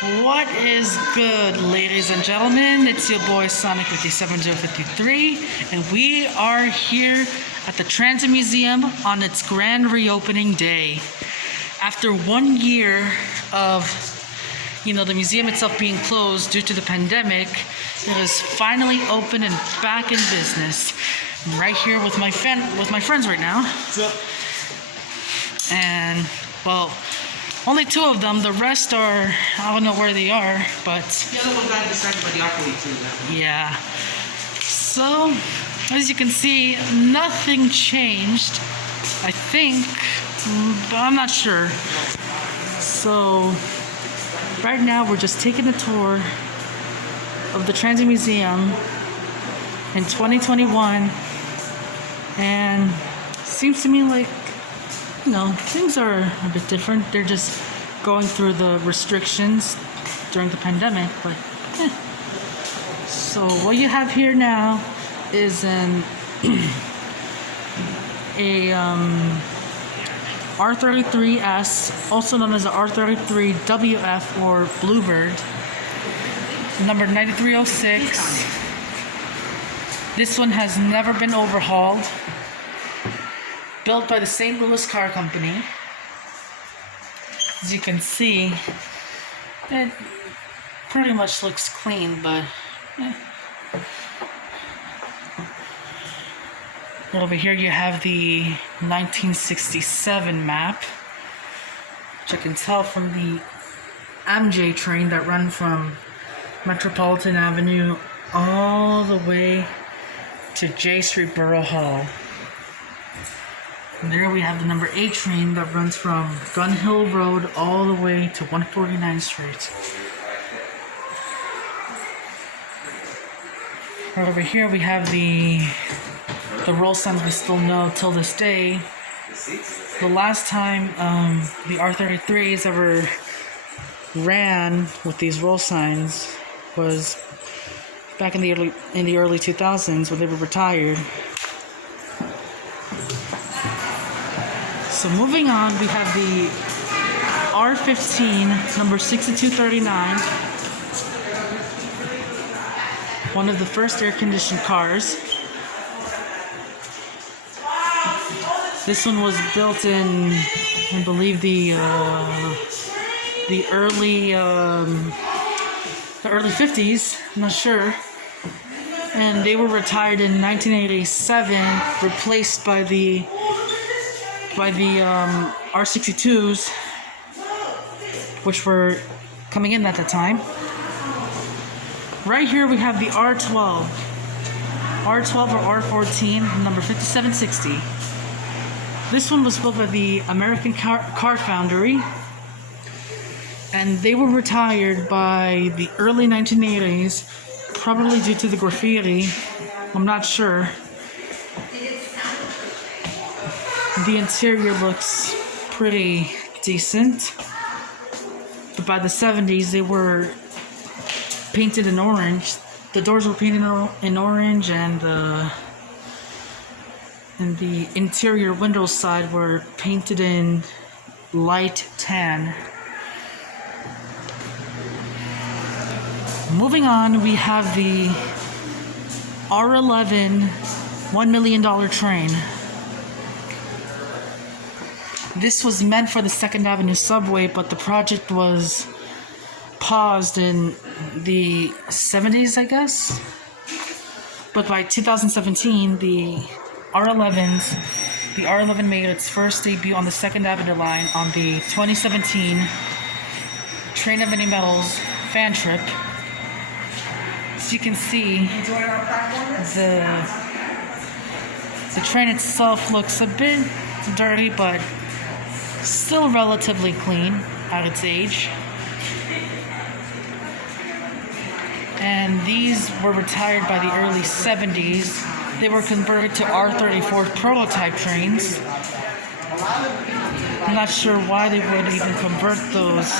What is good, ladies and gentlemen? It's your boy Sonic 57053, and we are here at the Transit Museum on its grand reopening day. After 1 year of, the museum itself being closed due to the pandemic, it is finally open and back in business. I'm right here with my friends right now. What's up? And, well, only two of them. The rest are, I don't know where they are, but... The other one got distracted by the arcade too. Yeah. So, as you can see, nothing changed. I think, but I'm not sure. So, right now we're just taking a tour of the Transit Museum in 2021, and seems to me like, things are a bit different. They're just going through the restrictions during the pandemic, but So what you have here now is a R33S, also known as the R33WF or Bluebird, number 9306. This one has never been overhauled. Built by the St. Louis Car Company. As you can see, it pretty much looks clean, but over here you have the 1967 map, which I can tell from the MJ train that run from Metropolitan Avenue all the way to J Street Borough Hall. And there we have the number 8 train that runs from Gun Hill Road all the way to 149th Street. Right over here we have the roll signs we still know till this day. The last time the R33s ever ran with these roll signs was back in the early 2000s when they were retired. So moving on, we have the R15, number 6239, one of the first air-conditioned cars. This one was built in, I believe, the early 50s. I'm not sure. And they were retired in 1987, replaced by the R62s, which were coming in at the time. Right here we have the R12 or R14, number 5760. This one was built by the American Car Foundry, and they were retired by the early 1980s, probably due to the graffiti. I'm not sure. The interior looks pretty decent, but by the 70s they were painted in orange. The doors were painted in orange, and the interior windows side were painted in light tan. Moving on, we have the R11 $1 million train. This was meant for the 2nd Avenue subway, but the project was paused in the 70s, I guess. But by 2017, the R11 made its first debut on the 2nd Avenue line on the 2017 Train of Many Metals fan trip. As you can see, the train itself looks a bit dirty, but still relatively clean at its age. And these were retired by the early 70s. They were converted to R34 prototype trains. I'm not sure why they would even convert those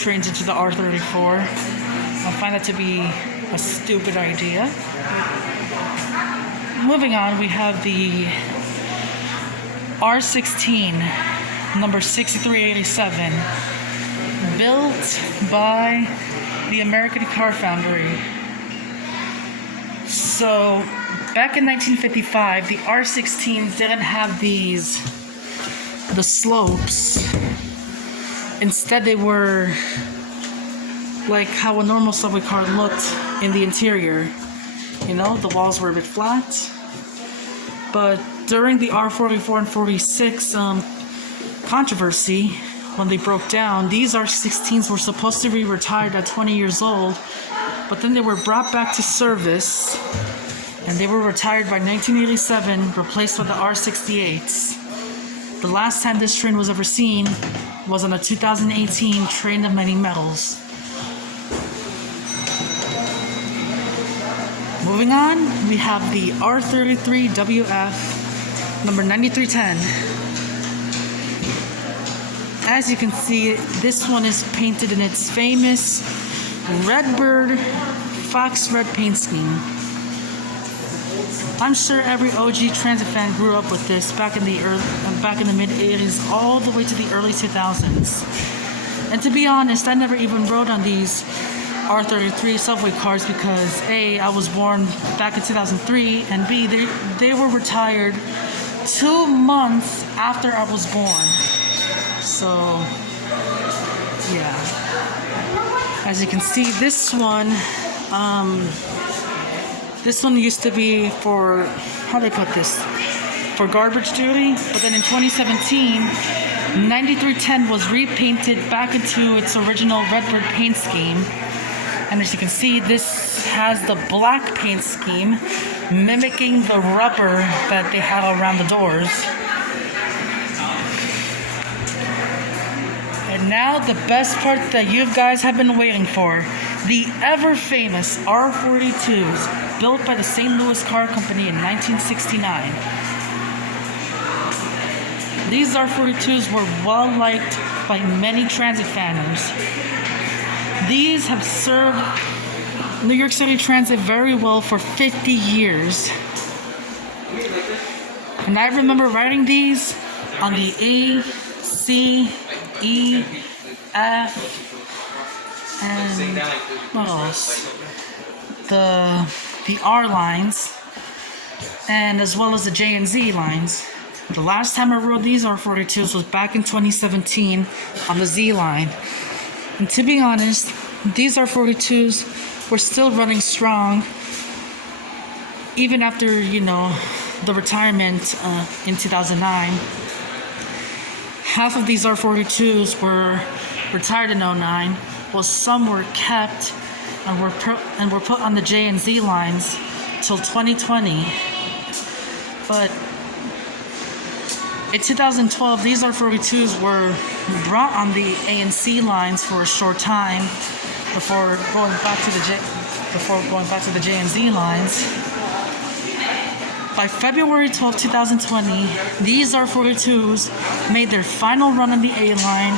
trains into the R34. I find that to be a stupid idea. Moving on, we have the R16, number 6387. built by the American Car Foundry. So, back in 1955, the R16s didn't have the slopes. Instead, they were like how a normal subway car looked in the interior. You know, the walls were a bit flat. But during the R44 and 46 controversy, when they broke down, these R16s were supposed to be retired at 20 years old, but then they were brought back to service, and they were retired by 1987, replaced with the R68s. The last time this train was ever seen was on the 2018 Train of Many Metals. Moving on, we have the R33WF number 9310. As you can see, this one is painted in its famous Redbird Fox Red paint scheme. I'm sure every OG Transit fan grew up with this back in the mid 80s all the way to the early 2000s. And to be honest, I never even rode on these R33 subway cars because A, I was born back in 2003, and B, they were retired 2 months after I was born. So, yeah. As you can see, this one used to be for, how do I put this? For garbage duty, but then in 2017, 9310 was repainted back into its original Redbird paint scheme. And as you can see, this has the black paint scheme, mimicking the rubber that they had around the doors. And now the best part that you guys have been waiting for, the ever famous R42s, built by the St. Louis Car Company in 1969. These R42s were well liked by many transit fanners. These have served New York City Transit very well for 50 years. And I remember riding these on the A, C, E, F, and what else? The R lines, and as well as the J and Z lines. The last time I rode these R42s was back in 2017 on the Z line. And to be honest, these R42s were still running strong even after, the retirement in 2009. Half of these R42s were retired in 2009, while some were kept and were put on the J and Z lines till 2020. But in 2012, these R42s were brought on the A and C lines for a short time before going back to the J and Z lines. By February 12, 2020, these R42s made their final run on the A line,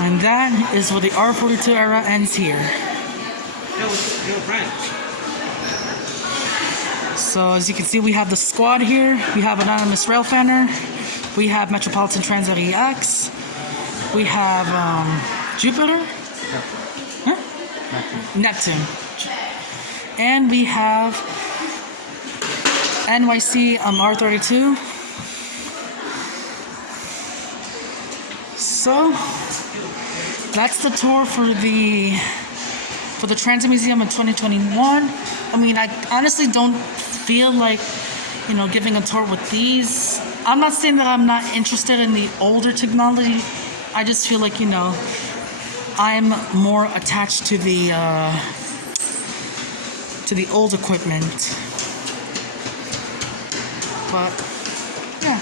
and that is where the R42 era ends here. So as you can see, we have the squad here. We have Anonymous Rail Fanner. We have Metropolitan Transit EX. We have Jupiter. Huh? Neptune. And we have NYC R32. So that's the tour for the Transit Museum in 2021. I mean, I honestly don't feel like, giving a tour with these. I'm not saying that I'm not interested in the older technology. I just feel like, I'm more attached to the old equipment. But yeah.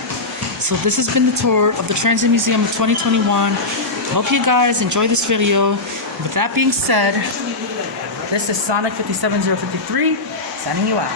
So this has been the tour of the Transit Museum of 2021. Hope you guys enjoy this video. With that being said, this is Sonic 57053 signing you out.